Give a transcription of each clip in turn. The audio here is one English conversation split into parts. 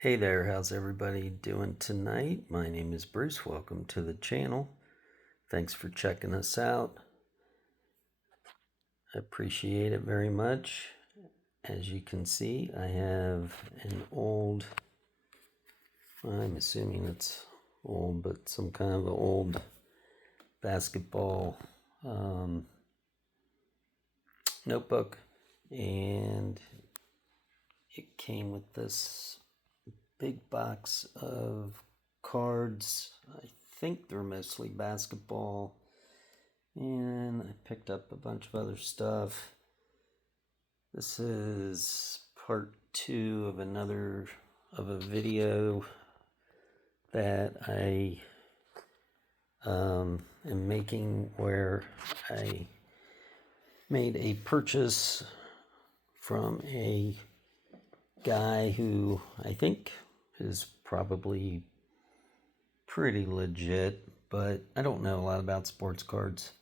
Hey there, how's everybody doing tonight? My name is Bruce. Welcome to the channel. Thanks for checking us out. I appreciate it very much. As you can see, I have an old, I'm assuming it's old, but some kind of an old basketball notebook, and it came with this big box of cards. I think they're mostly basketball, and I picked up a bunch of other stuff. This is part 2 of a video that I am making, where I made a purchase from a guy who I think is probably pretty legit, but I don't know a lot about sports cards.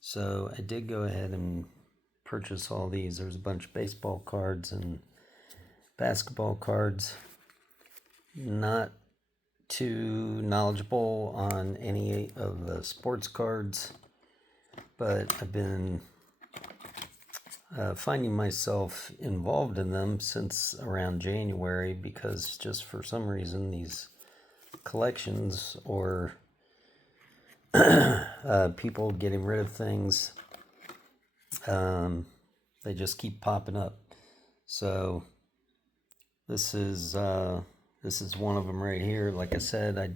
So I did go ahead and purchase all these. There's a bunch of baseball cards and basketball cards. Not too knowledgeable on any of the sports cards, but I've been finding myself involved in them since around January, because just for some reason these collections or people getting rid of things, they just keep popping up. So this is one of them right here. Like I said, I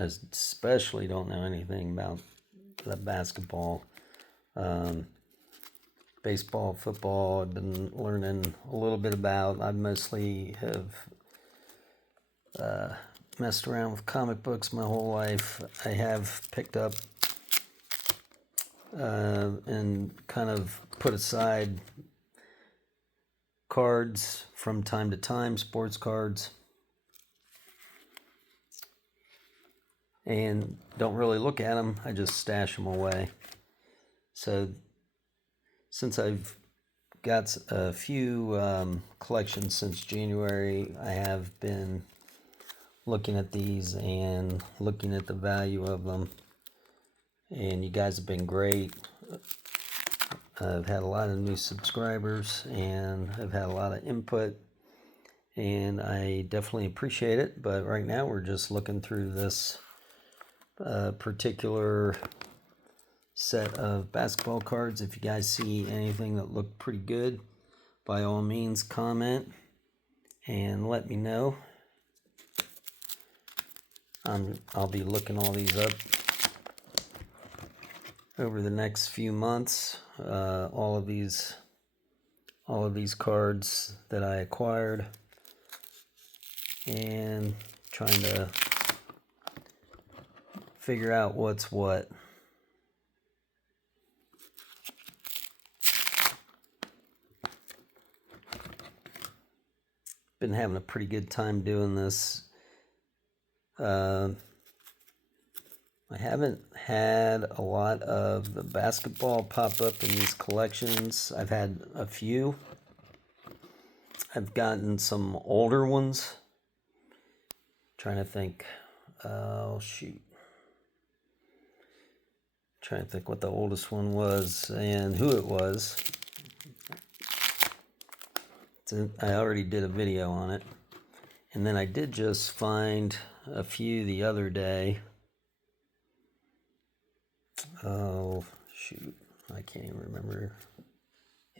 especially don't know anything about the basketball. Baseball, football, I've been learning a little bit about. I mostly have messed around with comic books my whole life. I have picked up and kind of put aside cards from time to time, sports cards, and don't really look at them. I just stash them away. So since I've got a few collections since January, I have been looking at these and looking at the value of them, and you guys have been great. I've had a lot of new subscribers, and I've had a lot of input, and I definitely appreciate it. But right now we're just looking through this particular set of basketball cards. If you guys see anything that looked pretty good, by all means comment and let me know. I'll be looking all these up over the next few months. All of these cards that I acquired, and trying to figure out what's what. Been having a pretty good time doing this. I haven't had a lot of the basketball pop up in these collections. I've had a few. I've gotten some older ones. Trying to think. Trying to think what the oldest one was and who it was. I already did a video on it. And then I did just find a few the other day. Oh, shoot. I can't even remember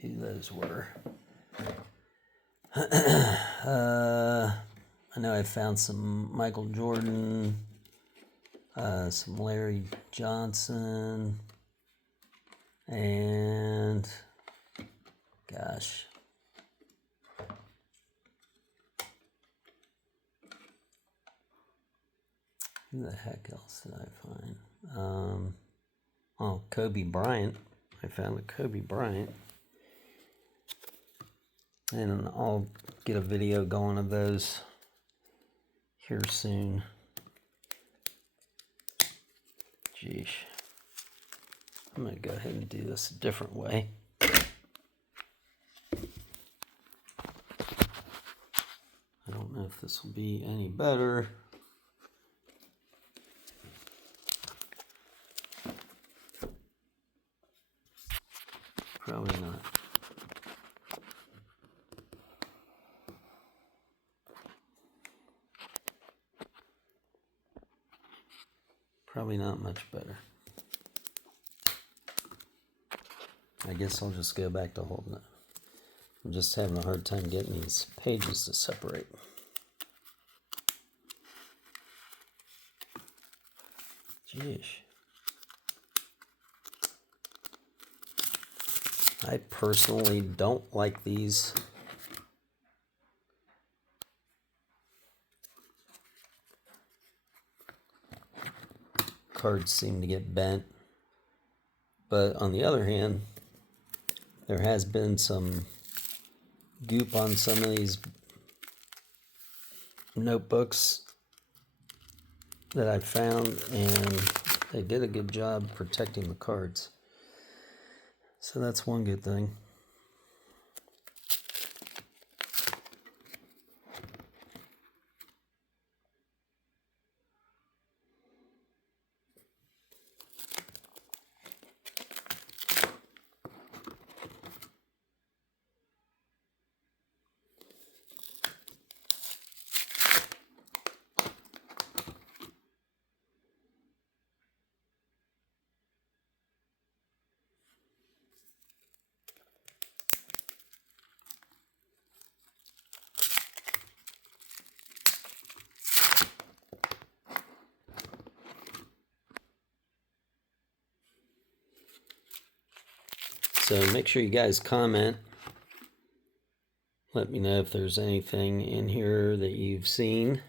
who those were. I know I found some Michael Jordan, some Larry Johnson, and gosh, who the heck else did I find? Kobe Bryant. I found a Kobe Bryant. And I'll get a video going of those here soon. Jeez. I'm going to go ahead and do this a different way. I don't know if this will be any better. Probably not. Probably not much better. I guess I'll just go back to holding it. I'm just having a hard time getting these pages to separate. Jeez. I personally don't like these. Cards seem to get bent. But on the other hand, there has been some goop on some of these notebooks that I found, and they did a good job protecting the cards. So that's one good thing. So make sure you guys comment. Let me know if there's anything in here that you've seen.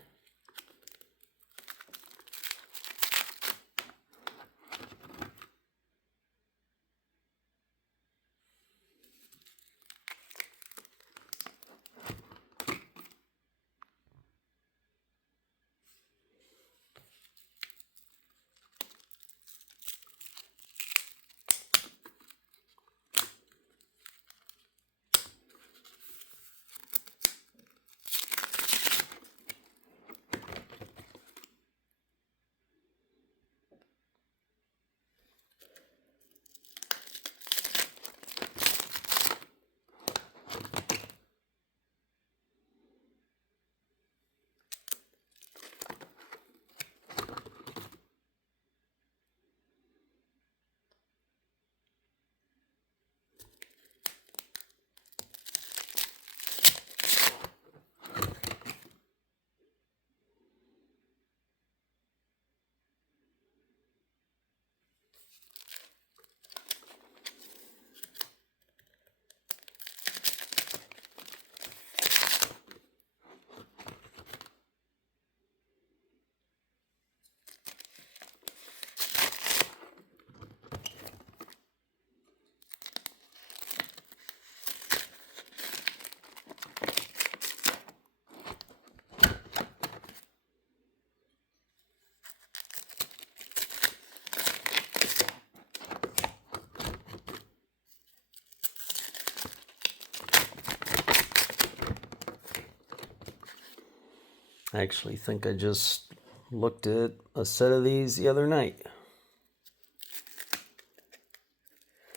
I actually think I just looked at a set of these the other night.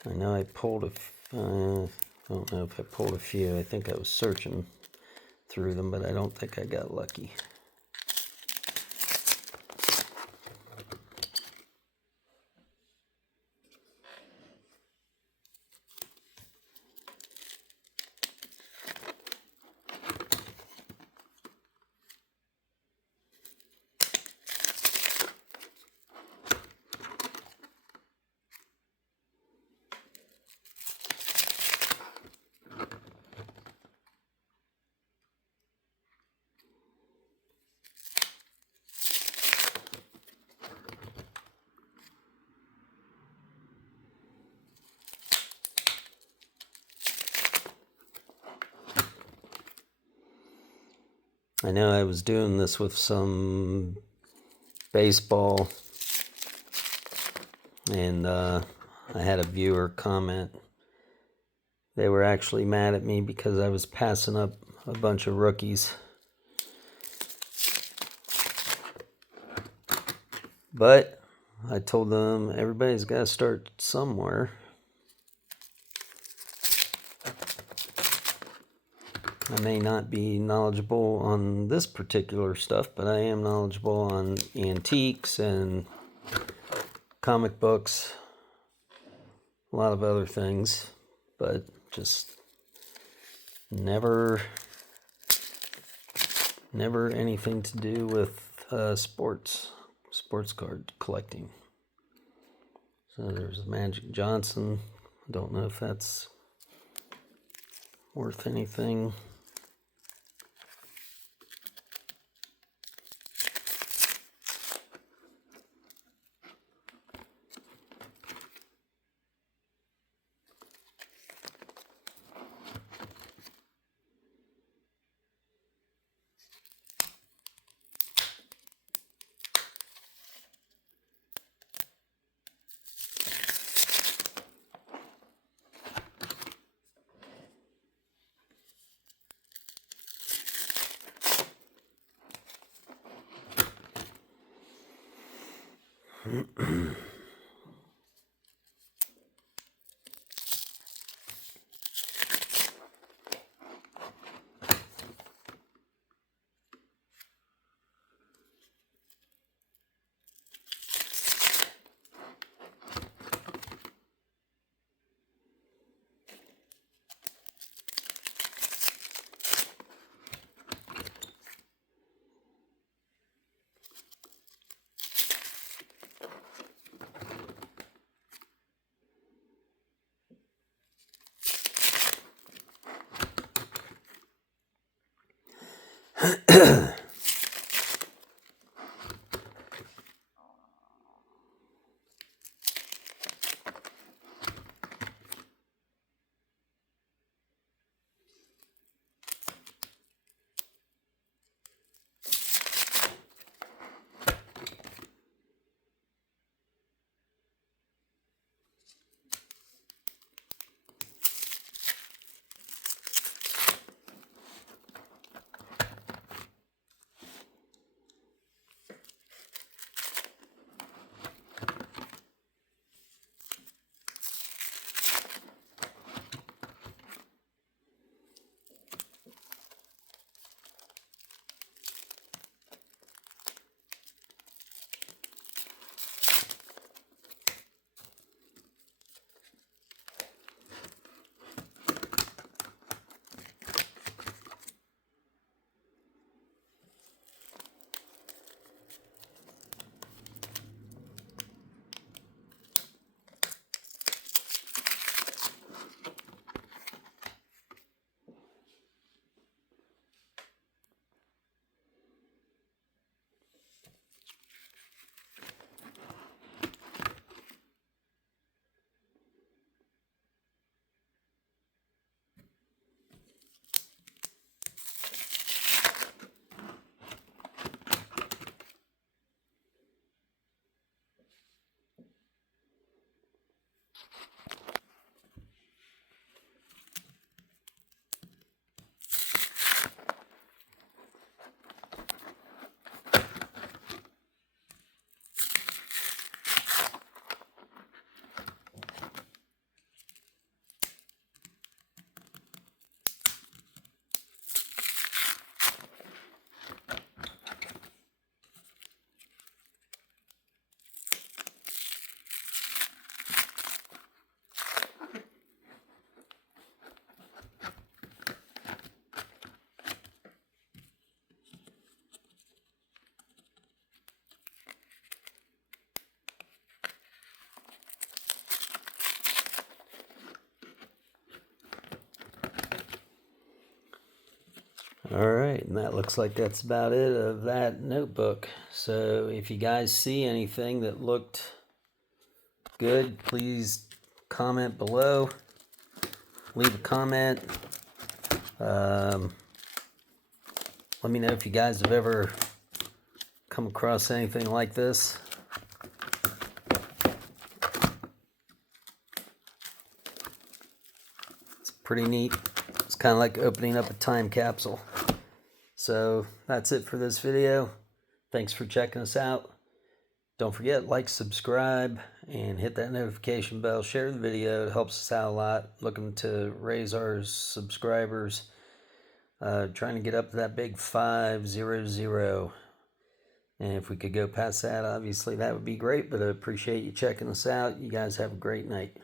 I know I pulled I don't know if I pulled a few. I think I was searching through them, but I don't think I got lucky. I know I was doing this with some baseball, and I had a viewer comment. They were actually mad at me because I was passing up a bunch of rookies. But I told them everybody's got to start somewhere. I may not be knowledgeable on this particular stuff, but I am knowledgeable on antiques and comic books, a lot of other things, but just never anything to do with sports card collecting. So there's Magic Johnson. I don't know if that's worth anything. All right, and that looks like that's about it of that notebook. So if you guys see anything that looked good, please comment below. Leave a comment. Let me know if you guys have ever come across anything like this. It's pretty neat. It's kind of like opening up a time capsule. So that's it for this video. Thanks for checking us out. Don't forget, like, subscribe, and hit that notification bell. Share the video. It helps us out a lot. Looking to raise our subscribers. Trying to get up to that big 500. And if we could go past that, obviously that would be great. But I appreciate you checking us out. You guys have a great night.